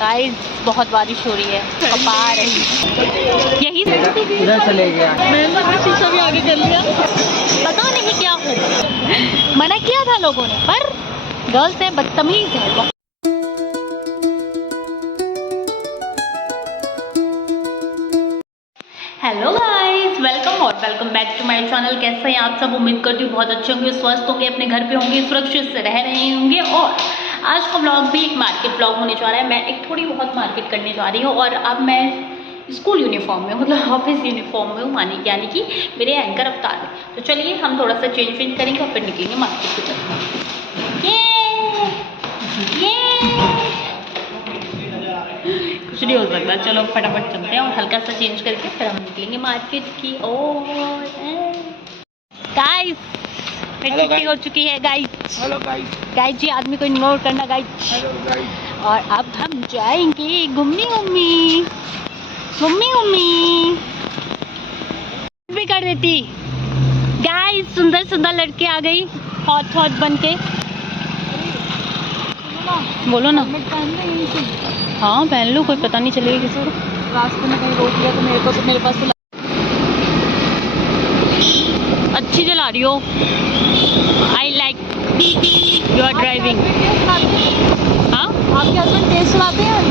Guys बहुत बारिश हो रही है, कपा रही। यही इधर चले गया, मैंने तो शीशा भी आगे कर लिया। पता नहीं क्या होगा, मना किया था लोगों ने, पर गर्ल्स है, बदतमीज है। Hello guys, welcome back to my channel. कैसे हैं आप सब? उम्मीद करती हूँ बहुत अच्छे होंगे, स्वस्थ होंगे, अपने घर पे होंगे, सुरक्षित से रह रहे होंगे। और आज का ब्लॉग भी एक मार्केट ब्लॉग होने जा रहा है। मैं एक थोड़ी बहुत मार्केट करने जा रही हूँ और अब मैं स्कूल यूनिफॉर्म में, मतलब ऑफिस यूनिफॉर्म में हूँ, यानी कि मेरे एंकर अवतार में। तो चलिए हम थोड़ा सा चेंज करेंगे और फिर निकलेंगे मार्केट की तरफ। कुछ नहीं हो सकता, चलो फटाफट चलते हैं और हल्का सा चेंज करके फिर हम निकलेंगे मार्केट की ओर। गाइस मैं छुट्टी हो चुकी है गाइस। Hello guys. गाइस जी आदमी को इग्नोर करना गाइस। Hello guys. और अब हम जाएंगे घूमनी भी कर देती। गाइस सुंदर सुंदर लड़के आ गई हॉट बन के। बोलो ना। हाँ पहन लो, कोई पता नहीं चलेगा किसी को। रास्ते में कहीं रोक लिया तो मेरे पास तो अच्छी चला रही हो। I like your driving. हाँ आपके हस्बैंड तेज चलाते हैं?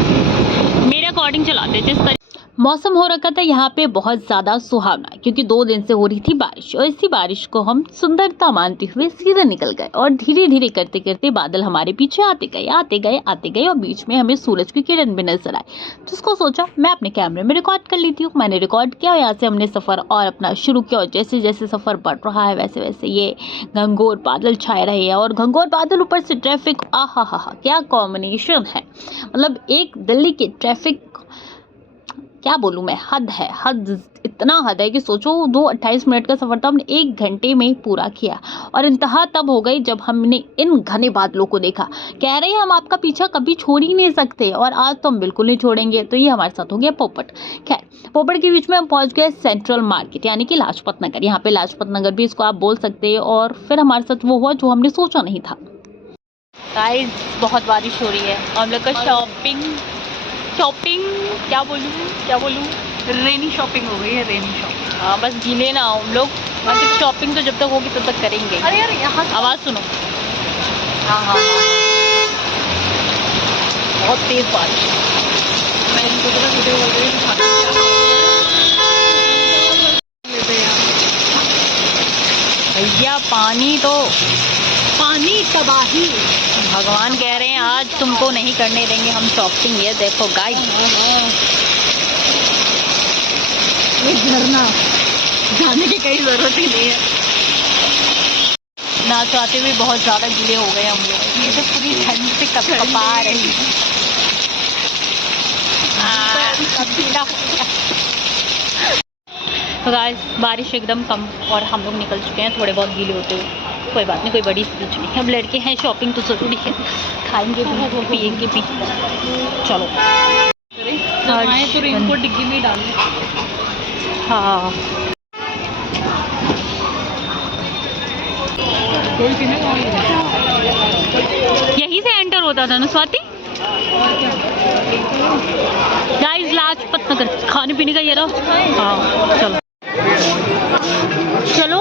मेरे अकॉर्डिंग चलाते जिस तरह। मौसम हो रखा था यहाँ पे बहुत ज़्यादा सुहावना, क्योंकि 2 दिन से हो रही थी बारिश, और इसी बारिश को हम सुंदरता मानते हुए सीधे निकल गए। और धीरे धीरे करते करते बादल हमारे पीछे आते गए और बीच में हमें सूरज की किरण भी नजर आई, जिसको सोचा मैं अपने कैमरे में रिकॉर्ड कर लेती हूँ। मैंने रिकॉर्ड किया, यहाँ से हमने सफ़र और अपना शुरू किया। और जैसे जैसे सफ़र बढ़ रहा है वैसे वैसे ये घंघोर बादल छाए रहे हैं, और घंघोर बादल ऊपर से ट्रैफिक, आहा क्या कॉम्बिनेशन है। मतलब एक दिल्ली की ट्रैफिक, क्या बोलूँ मैं, हद इतना हद है कि सोचो 28 मिनट का सफ़र था हमने 1 घंटे में पूरा किया। और इंतहा तब हो गई जब हमने इन घने बादलों को देखा। कह रहे हैं हम आपका पीछा कभी छोड़ ही नहीं सकते, और आज तो हम बिल्कुल नहीं छोड़ेंगे। तो ये हमारे साथ हो गया पोपट। खैर पोपट के बीच में हम पहुंच गए सेंट्रल मार्केट, यानी कि लाजपत नगर। यहाँ पे लाजपत नगर भी इसको आप बोल सकते हैं। और फिर हमारे साथ वो हुआ जो हमने सोचा नहीं था। गाइस बहुत बारिश हो रही है और हम लोग का शॉपिंग क्या बोलूँ रेनी शॉपिंग हो गई है, रेनी शॉपिंग। हाँ बस गीले ना हो हम लोग, मतलब शॉपिंग तो जब तक होगी तब तक करेंगे। अरे यार यहाँ आवाज़ सुनो। हाँ बहुत तेज बारिश। मैं इनको तो वीडियो भैया पानी तबाही। भगवान कह रहे हैं आज तुमको नहीं करने देंगे हम शॉपिंग। ये देखो गाइस, ये झरना जाने की कोई जरूरत ही नहीं है। ना चाहते हुए बहुत ज़्यादा गीले हो गए हम लोग। ये तो पूरी ठंड से कपा रही। तो गाइस बारिश एकदम कम और हम लोग निकल चुके हैं, थोड़े बहुत गीले होते हुए। कोई बात नहीं, कोई बड़ी चीज़ नहीं। हम लड़के हैं, शॉपिंग तो ज़रूरी है, खाएंगे भी पिएंगे भी। चलो तो इनको डिग्गी में डालना। हाँ यहीं से एंटर होता था ना स्वाति। गाइस लाजपत नगर खाने पीने का ये रहा। हाँ चलो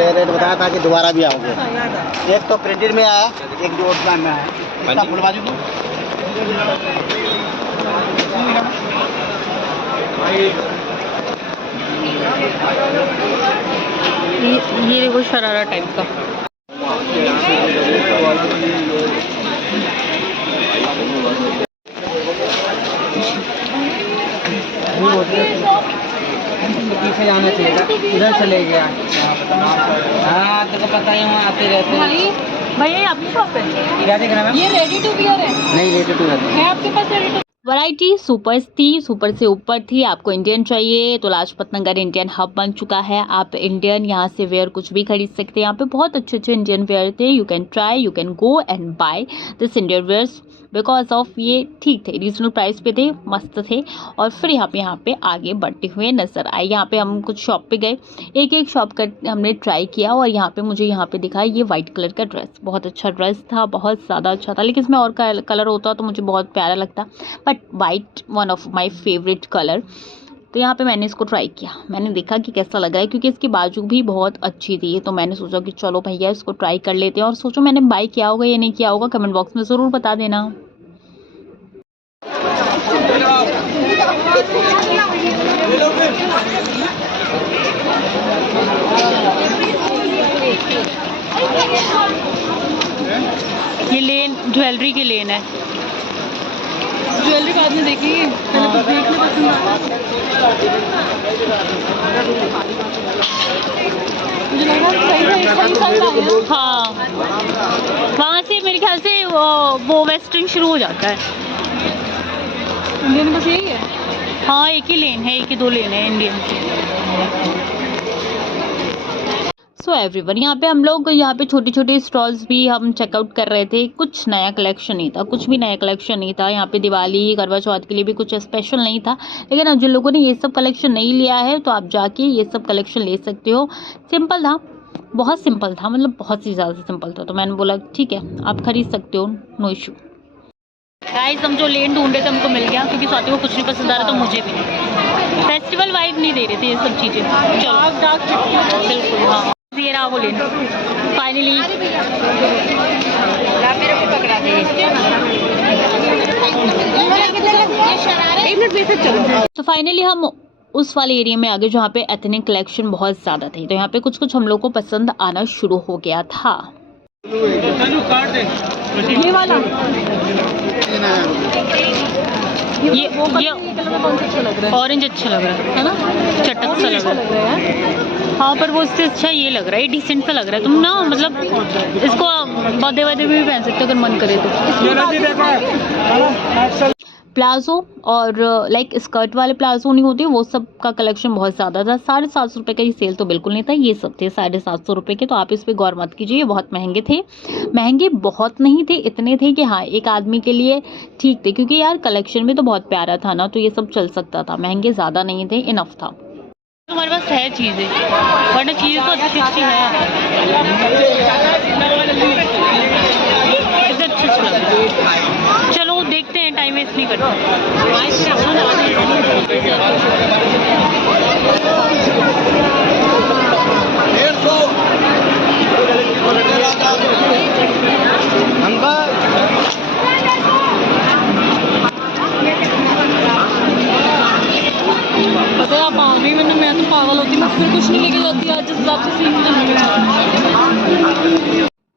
रेट बताया था कि दोबारा भी आओगे। एक तो प्रिंटेड में आया, एक जो ऑफलाइन में आया। फुल बाजू को ये देखो शरारा टाइप का। पीछे जाना चाहिए, इधर चले गया। हाँ तेरे को पता है वहाँ आते रहते हैं। भैया ये आपकी शॉप है? क्या देख रहा है? ये रेडी टू वियर है? नहीं रेडी टू वियर है आपके पास रेडी टू? वैरायटी सुपर थी, सुपर से ऊपर थी। आपको इंडियन चाहिए तो लाजपत नगर इंडियन हब बन चुका है। आप इंडियन यहाँ से वेयर कुछ भी खरीद सकते हैं। यहाँ पे बहुत अच्छे अच्छे इंडियन वेयर थे। You can try, you can go and buy this Indian wears because of ये ठीक थे, रीजनल प्राइस पे थे, मस्त थे। और फिर यहाँ पे आगे बढ़ते हुए नजर आए। यहाँ पे हम कुछ शॉप पे गए, एक एक शॉप कर हमने ट्राई किया और यहाँ पे मुझे यहाँ पे दिखा ये वाइट कलर का ड्रेस, बहुत अच्छा ड्रेस था, बहुत ज़्यादा अच्छा था। लेकिन इसमें और कलर होता तो मुझे बहुत प्यारा लगता, but white one of my favourite colour. तो यहाँ पे मैंने इसको ट्राई किया, मैंने देखा कि कैसा लगा है, क्योंकि इसकी बाजू भी बहुत अच्छी थी। तो मैंने सोचा कि चलो भैया इसको ट्राई कर लेते हैं। और सोचो मैंने बाय किया होगा या नहीं किया होगा, कमेंट बॉक्स में ज़रूर बता देना। ये लेन ज्वेलरी की लेन है। ज्वेलरी बाद में देखेंगे, पहले तो देखने पसंद आता है। मुझे लग रहा है सही साइज है। हाँ, वहाँ से मेरे ख्याल से वो वेस्टर्न शुरू हो जाता है। इंडियन में बस यही है। हाँ, एक ही लेन है, एक ही दो लेन है इंडियन की। सो एवरीवन, यहाँ पे हम लोग यहाँ पे छोटे छोटे स्टॉल्स भी हम चेकआउट कर रहे थे। कुछ नया कलेक्शन नहीं था, कुछ भी नया कलेक्शन नहीं था। यहाँ पे दिवाली करवा चौथ के लिए भी कुछ स्पेशल नहीं था। लेकिन अब जिन लोगों ने ये सब कलेक्शन नहीं लिया है तो आप जाके ये सब कलेक्शन ले सकते हो। सिंपल था, बहुत सिंपल था, मतलब बहुत ही ज़्यादा सिंपल था। तो मैंने बोला ठीक है, आप खरीद सकते हो, नो इशू। गाइस, हम जो लेन ढूंढ रहे थे हमको मिल गया, क्योंकि स्वाति को कुछ नहीं पसंद आ रहा तो मुझे भी नहीं। फेस्टिवल वाइब नहीं दे रहे थे ये सब चीज़ें। चलो बिल्कुल, हाँ ये रहा वो लेन फाइनली। तो फाइनली हम उस वाले एरिया में आ गए जहाँ पे एथनिक कलेक्शन बहुत ज़्यादा थी। तो यहाँ पे कुछ कुछ हम लोग को पसंद आना शुरू हो गया था। ये वाला ये कलर में कौन सा अच्छा लग रहा है? ऑरेंज अच्छा लग रहा है ना, चटक सा लग रहा है। है। हाँ, पर वो उससे अच्छा ये लग रहा है, डिसेंट सा लग रहा है। तुम ना मतलब इसको बर्थडे वर्डे में भी पहन सकते हो अगर मन करे तो। प्लाजो और लाइक स्कर्ट वाले प्लाजो नहीं होते, वो सब का कलेक्शन बहुत ज़्यादा था। 750 रुपये का ये सेल तो बिल्कुल नहीं था, ये सब थे 750 रुपये के। तो आप इस पर गौर मत कीजिए, ये बहुत महंगे थे। महंगे बहुत नहीं थे, इतने थे कि हाँ एक आदमी के लिए ठीक थे, क्योंकि यार कलेक्शन भी तो बहुत प्यारा था ना, तो ये सब चल सकता था। महंगे ज़्यादा नहीं थे, इनफ था। हमारे पास है चीज़ें, वरना चीज़ें तो अच्छी अच्छी है। अच्छा लग रहा है। चलो देखते हैं, टाइम वेस्ट नहीं करते। पता है आप आ गई, मैं तो पागल होती, मैं फिर कुछ नहीं लेके जाती आज जिस हिसाब से सीन मुझे।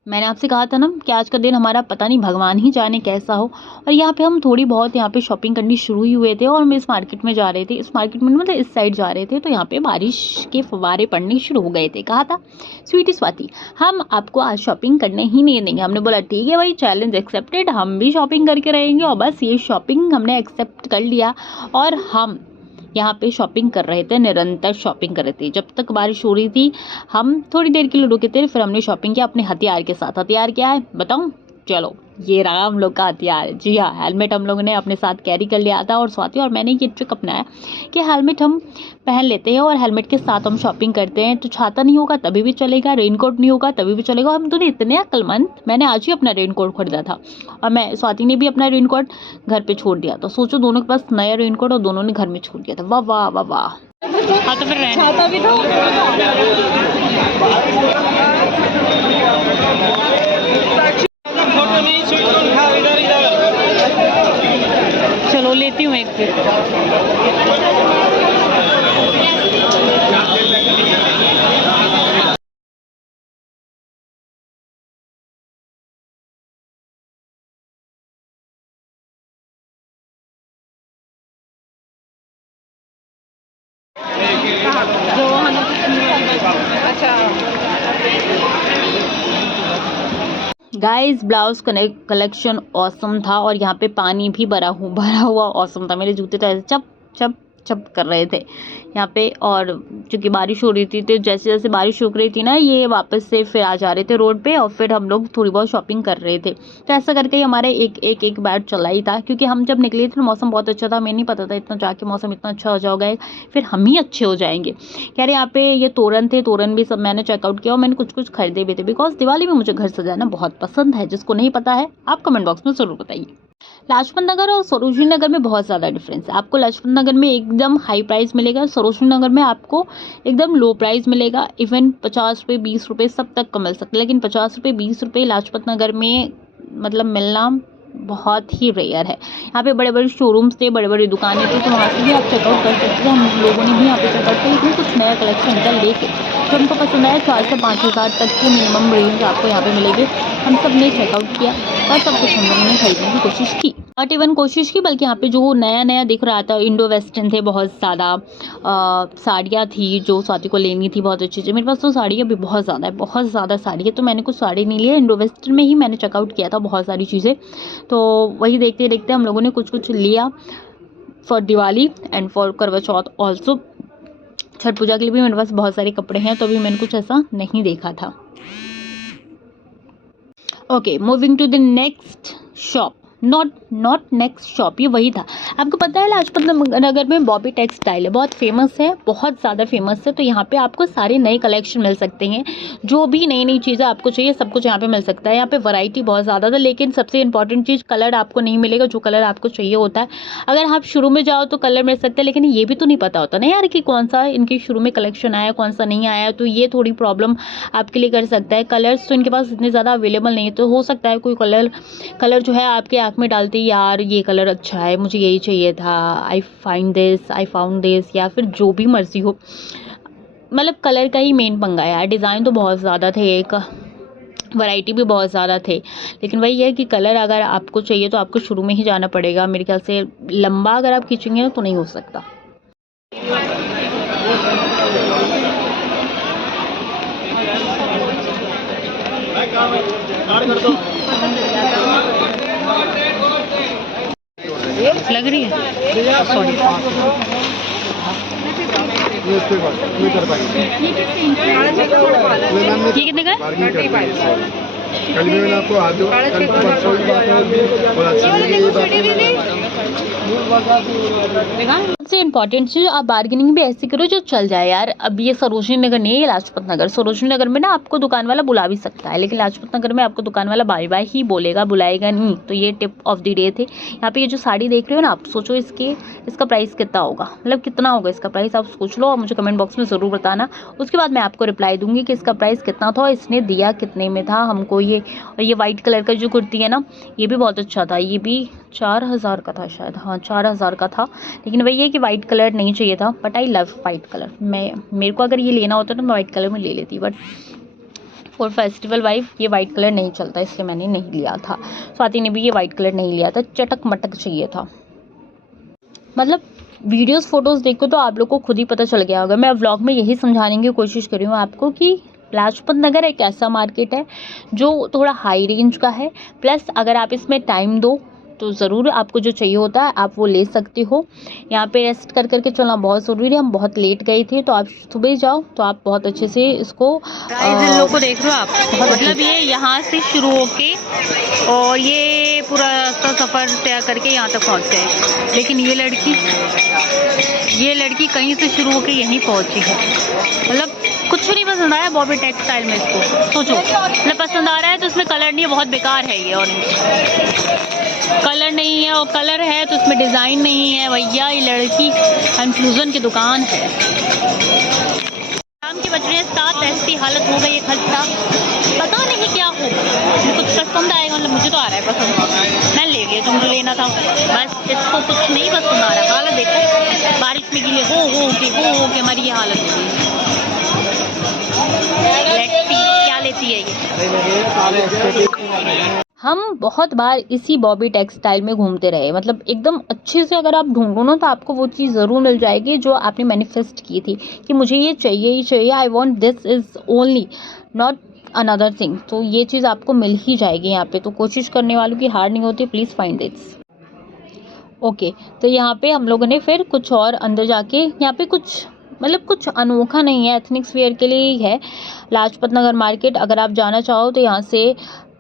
मैंने आपसे कहा था ना कि आज का दिन हमारा पता नहीं भगवान ही जाने कैसा हो। और यहाँ पे हम थोड़ी बहुत यहाँ पे शॉपिंग करनी शुरू ही हुए थे और हम इस मार्केट में जा रहे थे। इस मार्केट में मतलब इस साइड जा रहे थे, तो यहाँ पे बारिश के फव्वारे पड़ने शुरू हो गए थे। कहा था स्वीटी स्वाति हम आपको आज शॉपिंग करने ही नहीं देंगे। हमने बोला ठीक है भाई, चैलेंज एक्सेप्टेड, हम भी शॉपिंग करके रहेंगे। और बस ये शॉपिंग हमने एक्सेप्ट कर लिया और हम यहाँ पे शॉपिंग कर रहे थे, निरंतर शॉपिंग कर रहे थे। जब तक बारिश हो रही थी हम थोड़ी देर के लिए रुके थे, फिर हमने शॉपिंग किया अपने हथियार के साथ। हथियार क्या है बताऊँ? चलो ये रहा हम लोग का हथियार। जी हाँ, हेलमेट हम लोगों ने अपने साथ कैरी कर लिया था। और स्वाति और मैंने ये ट्रिक अपनाया कि हेलमेट हम पहन लेते हैं और हेलमेट के साथ हम शॉपिंग करते हैं। तो छाता नहीं होगा तभी भी चलेगा, रेनकोट नहीं होगा तभी भी चलेगा। हम दोनों इतने अक्लमंद, मैंने आज ही अपना रेनकोट खरीदा था और मैं स्वाति ने भी अपना रेनकोट घर पे छोड़ दिया। तो सोचो दोनों के पास नया रेनकोट और दोनों ने घर में छोड़ दिया था। वाह वाह वाह वाह। हाँ तो फिर छाता भी था। चलो लेती हूँ एक फिर। गाइस ब्लाउज कलेक्शन ऑसम था और यहाँ पे पानी भी भरा हुआ ऑसम था। मेरे जूते तो ऐसे चप चप चप कर रहे थे यहाँ पे। और चूँकि बारिश हो रही थी तो जैसे जैसे बारिश रुक रही थी ना, ये वापस से फिर आ जा रहे थे रोड पे और फिर हम लोग थोड़ी बहुत शॉपिंग कर रहे थे। तो ऐसा करके ही हमारे एक बैच चला ही था, क्योंकि हम जब निकले थे मौसम बहुत अच्छा था। हमें नहीं पता था इतना जाके मौसम इतना अच्छा हो जाएगा, फिर हम ही अच्छे हो जाएंगे। कह रहे यहाँ पे ये तोरण थे, तोरण भी सब मैंने चेकआउट किया और मैंने कुछ खरीदे भी थे, बिकॉज दिवाली में मुझे घर सजाना बहुत पसंद है। जिसको नहीं पता है आप कमेंट बॉक्स में ज़रूर बताइए। लाजपत नगर और सरोजनी नगर में बहुत ज़्यादा डिफरेंस है। आपको लाजपत नगर में एकदम हाई प्राइस मिलेगा, सरोजनी नगर में आपको एकदम लो प्राइस मिलेगा। इवन 50 रुपये 20 रुपये सब तक का मिल सकता है, लेकिन 50 रुपये 20 रुपये लाजपत नगर में मतलब मिलना बहुत ही रेयर है। यहाँ पे बड़े बड़े शोरूम्स थे, बड़े बड़ी दुकानें थी, तो वहाँ से भी आप चेकआउट कर सकते थे। हम लोगों ने भी यहाँ पे चेकआउट किया, लेकिन कुछ नया कलेक्शन निकल लेके जो हमको पसंद आया। 4 से 5 हज़ार तक की मिनिमम रेंज आपको यहाँ पे मिलेगी। हम सब ने चेकआउट किया और सब कुछ हम लोगों ने खरीदने की कोशिश की, नॉट इवन कोशिश की बल्कि यहाँ पे जो नया दिख रहा था इंडो वेस्टर्न थे बहुत ज़्यादा। साड़ियाँ थी जो स्वाति को लेनी थी बहुत अच्छी। मेरे पास तो साड़ियाँ भी बहुत ज़्यादा साड़ी है, तो मैंने कुछ साड़ी नहीं लिया। इंडो वेस्टर्न में ही मैंने चेकआउट किया था बहुत सारी चीज़ें, तो वही देखते देखते हम लोगों ने कुछ लिया फॉर दिवाली एंड फॉर करवा चौथ ऑल्सो। छठ पूजा के लिए भी मेरे पास बहुत सारे कपड़े हैं, तो अभी मैंने कुछ ऐसा नहीं देखा था। Okay, moving to the next shop. Not next shop, ये वही था। आपको पता है लाजपत नगर में बॉबी टेक्सटाइल है, बहुत फेमस है, बहुत ज़्यादा फेमस है। तो यहाँ पे आपको सारे नए कलेक्शन मिल सकते हैं, जो भी नई चीज़ें आपको चाहिए सब कुछ यहाँ पे मिल सकता है। यहाँ पे वैरायटी बहुत ज़्यादा था, लेकिन सबसे इंपॉर्टेंट चीज़ कलर आपको नहीं मिलेगा जो कलर आपको चाहिए होता है। अगर आप शुरू में जाओ तो कलर मिल सकते हैं, लेकिन ये भी तो नहीं पता होता ना यार कि कौन सा इनके शुरू में कलेक्शन आया कौन सा नहीं आया, तो ये थोड़ी प्रॉब्लम आपके लिए कर सकता है। कलर्स तो इनके पास इतने ज़्यादा अवेलेबल नहीं है, तो हो सकता है कोई कलर जो है आपके में डालते यार ये कलर अच्छा है, मुझे यही चाहिए था, आई फाउंड दिस, या फिर जो भी मर्जी हो, मतलब कलर का ही मेन पंगा है यार। डिज़ाइन तो बहुत ज़्यादा थे, एक वैरायटी भी बहुत ज़्यादा थे, लेकिन वही है कि कलर अगर आपको चाहिए तो आपको शुरू में ही जाना पड़ेगा। मेरे ख्याल से लंबा अगर आप खींचेंगे तो नहीं हो सकता। लग रही है सॉरी, ये कितने का? कल भी मैंने आपको परसों की बात है और सबसे इम्पॉर्टेंट चीज़, आप बार्गेनिंग भी ऐसी करो जो चल जाए यार। अब ये सरोजनी नगर नहीं है, ये लाजपत नगर। सरोजनी नगर में ना आपको दुकान वाला बुला भी सकता है, लेकिन लाजपत नगर में आपको दुकान वाला बाय बाय ही बोलेगा, बुलाएगा नहीं। तो ये टिप ऑफ द डे थे। यहाँ पे ये जो साड़ी देख रहे हो ना, आप सोचो इसका प्राइस कितना होगा, मतलब कितना होगा इसका प्राइस, आप सोच लो और मुझे कमेंट बॉक्स में ज़रूर बताना। उसके बाद मैं आपको रिप्लाई दूंगी कि इसका प्राइस कितना था और इसने दिया कितने में था हमको ये। और ये वाइट कलर का जो कुर्ती है ना, ये भी बहुत अच्छा था, ये भी 4000 का था शायद, हाँ 4000 का था। लेकिन वही है कि वाइट कलर नहीं चाहिए था, but I love white colour. मेरे को अगर ये लेना होता तो मैं वाइट कलर में ले लेती, बट फॉर फेस्टिवल वाइब ये वाइट कलर नहीं चलता, इसलिए मैंने नहीं लिया था। स्वाति ने भी ये वाइट कलर नहीं लिया था, चटक मटक चाहिए था। मतलब वीडियोस फोटोज़ देखो तो आप लोग को खुद ही पता चल गया होगा। मैं व्लॉग में यही समझाने की कोशिश कर रही हूँ आपको कि लाजपत नगर एक ऐसा मार्केट है जो थोड़ा हाई रेंज का है, प्लस अगर आप इसमें टाइम दो तो ज़रूर आपको जो चाहिए होता है आप वो ले सकते हो। यहाँ पे रेस्ट करके चलना बहुत ज़रूरी है। हम बहुत लेट गए थे, तो आप सुबह जाओ तो आप बहुत अच्छे से इसको इन लोग को देख रहे हो आप, मतलब ये यहाँ से शुरू होके और ये पूरा रास्ता सफ़र तय करके यहाँ तक पहुँचे हैं, लेकिन ये लड़की कहीं से शुरू होके यहीं पहुँची है। मतलब कुछ नहीं पसंद आया बॉबी टेक्सटाइल में इसको, सोचो मतलब पसंद आ रहा है तो उसमें कलर नहीं है, बहुत बेकार है ये। और कलर नहीं है और कलर है तो उसमें डिज़ाइन नहीं है। भैया ये लड़की कंफ्यूजन की दुकान है। शाम के बज रहे हैं 7, ऐसी हालत हो गई है खस्ता, पता नहीं क्या होगा। कुछ पसंद आएगा, मतलब मुझे तो आ रहा है पसंद, मैं ले लिया जो मुझे लेना था, बस इसको कुछ नहीं पसंद आ रहा। हालत देखो, बारिश में गिले हो के हमारी ये हालत हो गई। क्या लेती है ये? हम बहुत बार इसी बॉबी टेक्सटाइल में घूमते रहे, मतलब एकदम अच्छे से अगर आप ढूंढो ना तो आपको वो चीज़ ज़रूर मिल जाएगी जो आपने मैनिफेस्ट की थी कि मुझे ये चाहिए ही चाहिए, I want this is only not another thing. तो ये चीज़ आपको मिल ही जाएगी यहाँ पे। तो कोशिश करने वालों की हार नहीं होती, प्लीज़ फाइंड दिस। ओके, तो यहाँ पे हम लोगों ने फिर कुछ और अंदर जाके, यहाँ पे कुछ मतलब कुछ अनोखा नहीं है, एथनिक्स वेयर के लिए ही है। लाजपत नगर मार्केट अगर आप जाना चाहो तो यहाँ से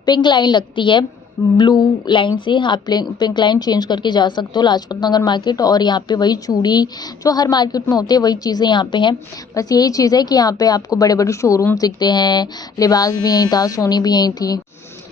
पिंक लाइन लगती है, ब्लू लाइन से आप पिंक लाइन चेंज करके जा सकते हो लाजपत नगर मार्केट। और यहाँ पे वही चूड़ी जो हर मार्केट में होती है वही चीज़ें यहाँ पे हैं। बस यही चीज़ है कि यहाँ पे आपको बड़े बड़े शोरूम दिखते हैं। लिबास भी यहीं था, सोनी भी यहीं थी,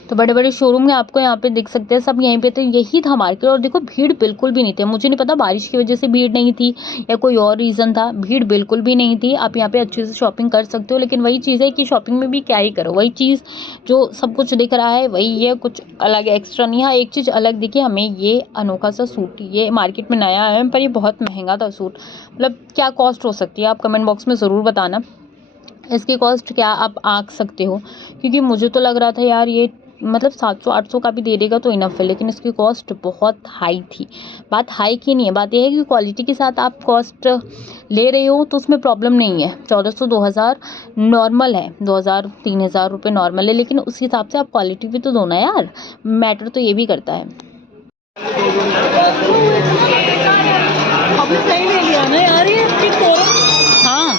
तो बड़े बड़े शोरूम में आपको यहाँ पे दिख सकते हैं, सब यहीं पे। तो यही था मार्केट। और देखो भीड़ बिल्कुल भी नहीं थी। मुझे नहीं पता बारिश की वजह से भीड़ नहीं थी या कोई और रीज़न था, भीड़ बिल्कुल भी नहीं थी। आप यहाँ पे अच्छे से शॉपिंग कर सकते हो। लेकिन वही चीज़ है कि शॉपिंग में भी क्या ही करो, वही चीज़ जो सब कुछ दिख रहा है वही है, कुछ अलग एक्स्ट्रा नहीं। हाँ, एक चीज़ अलग दिखी हमें, ये अनोखा सा सूट, ये मार्केट में नया है पर ये बहुत महंगा था सूट। मतलब क्या कॉस्ट हो सकती है, आप कमेंट बॉक्स में ज़रूर बताना इसकी कॉस्ट क्या आप आंक सकते हो। क्योंकि मुझे तो लग रहा था यार ये मतलब 700-800 का भी दे देगा तो इनफ है, लेकिन इसकी कॉस्ट बहुत हाई थी। बात हाई की नहीं है, बात यह है कि क्वालिटी के साथ आप कॉस्ट ले रहे हो तो उसमें प्रॉब्लम नहीं है। 1400-2000 नॉर्मल है, 2000-3000 रुपये नॉर्मल है, लेकिन उस हिसाब से आप क्वालिटी भी तो दो ना यार, मैटर तो ये भी करता है। अभी सही ले लिया ना यार ये हाँ,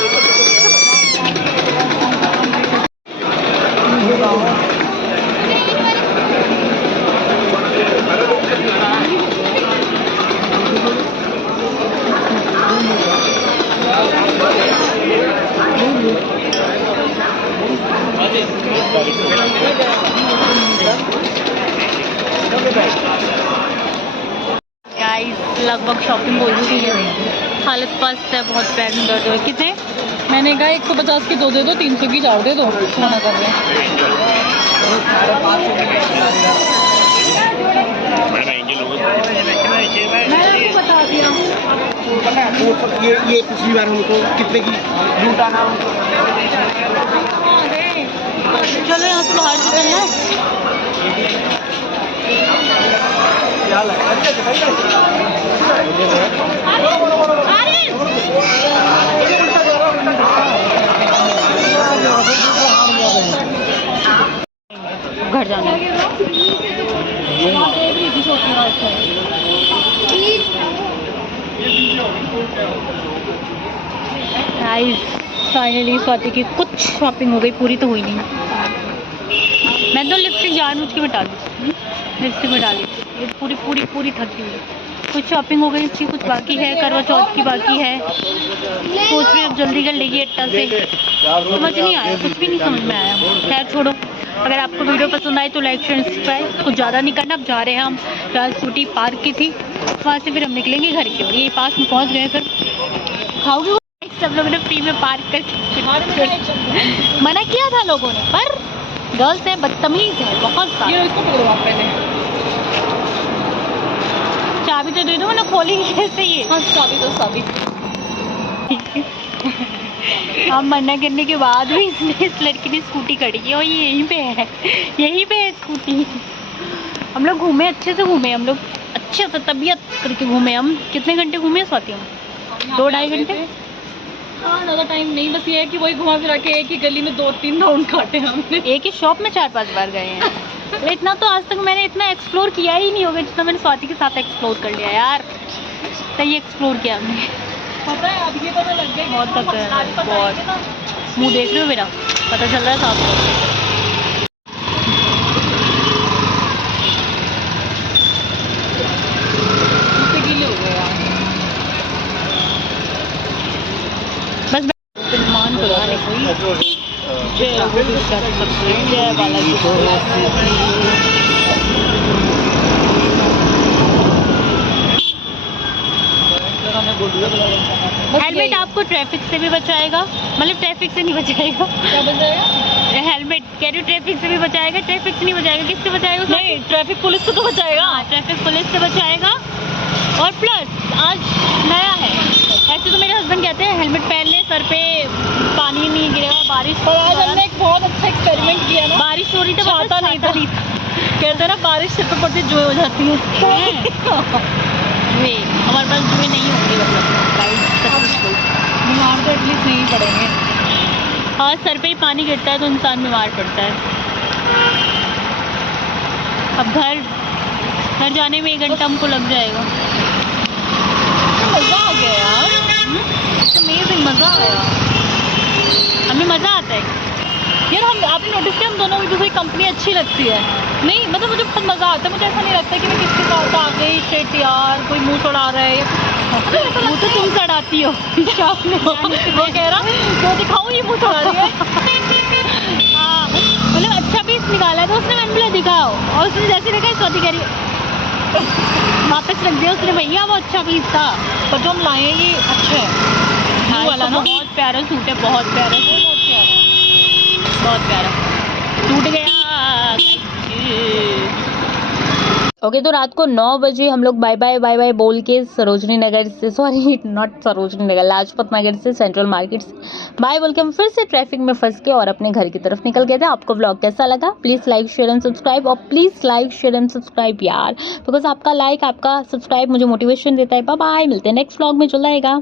गाइस लगभग शॉपिंग हो चुकी है, हालत पस्त है, बहुत पैर में दर्द हो। कितने? मैंने कहा 150 की 2 दे दो, 300 की 4 दे दो, मना कर रहे हैं। मैंने आपको बता दिया। ये पिछली बार हमको कितने की लूटा ना। चलो यहाँ से बाहर निकलना है। घर जाना है। गाइस फाइनली स्वाति की कुछ शॉपिंग हो गई, पूरी तो हुई नहीं। मैं तो लिपस्टिक जानबूझ के बिठा दी, लिपस्टिक बिठा दी, ये पूरी पूरी पूरी थकी हुई। कुछ शॉपिंग हो गई इसकी, कुछ बाकी है, करवा चौथ की बाकी है। सोच रही अब जल्दी कर लेगी अट्टा से, समझ नहीं आया, कुछ भी नहीं समझ में आया। खैर छोड़ो, अगर आपको वीडियो पसंद आई तो लाइक शेयर सब्सक्राइब। कुछ ज़्यादा नहीं करना। अब जा रहे हैं हम, फिलहाल स्कूटी पार्क की थी, वहाँ से फिर हम निकलेंगे घर की ओर। ये पास में पहुँच गए, फिर खाओगे सब लोगों ने फ्री में पार्क करके मना किया था लोगों ने, पर गर्ल्स हैं, बदतमीज है बहुत सारा। चाबी तो दे दो ना, खोलेंगे कैसे ये? हाँ, चाबी। हम मना करने के बाद भी इस लड़की ने स्कूटी खड़ी की और ये यहीं पे है स्कूटी। हम लोग घूमे, अच्छे से घूमे हम लोग, अच्छे से तबीयत करके घूमे हम। कितने घंटे घूमे स्वाति हम? 2-2.5 घंटे। हाँ, ज़्यादा टाइम नहीं, बस ये है कि वही घुमा फिरा के एक ही गली में 2-3 राउंड काटे हमने। एक ही शॉप में 4-5 बार गए हैं। इतना तो आज तक मैंने इतना एक्सप्लोर किया ही नहीं होगा जितना मैंने स्वाति के साथ एक्सप्लोर कर लिया यार। सही एक्सप्लोर किया हमने, पता है अब ये पता लग गया बहुत तक है, बहुत। मुँह देख रहे हो मेरा, पता चल रहा है साफ। बस मान को लगाने कोई जय बालाजी। हेलमेट आपको ट्रैफिक से भी बचाएगा, मतलब ट्रैफिक से नहीं बचाएगा। क्या बचाएगा? हेलमेट कह रही ट्रैफिक से भी बचाएगा, ट्रैफिक से नहीं बचाएगा। किससे बचाएगा? नहीं, ट्रैफिक पुलिस से तो बचाएगा। हाँ, ट्रैफिक पुलिस से बचाएगा। और प्लस आज नया है, ऐसे तो मेरे हस्बैंड कहते हैं हेलमेट पहन ले, सर पे पानी नहीं गिरेगा। बारिश पर आज हमने एक बहुत अच्छा एक्सपेरिमेंट किया ना, बारिश हो रही थी, छाता नहीं था। कहते हैं ना बारिश सिर पे पड़ती जुए हो जाती है। जुए हमारे पास जुए नहीं होंगे, मतलब बीमार तो एटलीस्ट नहीं पड़ेंगे। हाँ, सर पे ही पानी गिरता है तो इंसान बीमार पड़ता है। अब घर जाने में 1 घंटा हमको लग जाएगा। मज़ा आ गया यार, अमेजिंग मज़ा आया। हमें मज़ा आता है यार। हम आपने नोटिस किया, हम दोनों की दूसरी कंपनी अच्छी लगती है। नहीं मतलब मुझे बहुत मज़ा आता है। मुझे ऐसा नहीं लगता कि मैं किसके साथ आ गई शिट यार, कोई मुँह चढ़ा रहा है या मुँह तो तुम चढ़ाती हो। वो कह रहा तो दिखाओ ये मुँह चढ़ा रही है। हाँ मतलब अच्छा पीस निकाला तो उसने, मैंने बोला दिखाओ, और उसने जैसे देखा सौदी कह रही वापस रख दिया उसने। भैया वो अच्छा पीस था, पर जो हम लाए ये अच्छा है। हाँ, वाला ना बहुत प्यारा सूट है, बहुत प्यारा, बहुत प्यारा टूट गया। ओके तो रात को 9 बजे हम लोग बाय बाय बोल के सरोजनी नगर से, सॉरी नॉट सरोजनी नगर, लाजपत नगर से सेंट्रल मार्केट से बाय बोल के हम फिर से ट्रैफिक में फंस के और अपने घर की तरफ निकल गए थे। आपको व्लॉग कैसा लगा? Please like share and subscribe, और please like share and subscribe यार, बिकॉज आपका लाइक आपका सब्सक्राइब मुझे मोटिवेशन देता है। बाय बाय, मिलते हैं नेक्स्ट व्लॉग में, चल आएगा।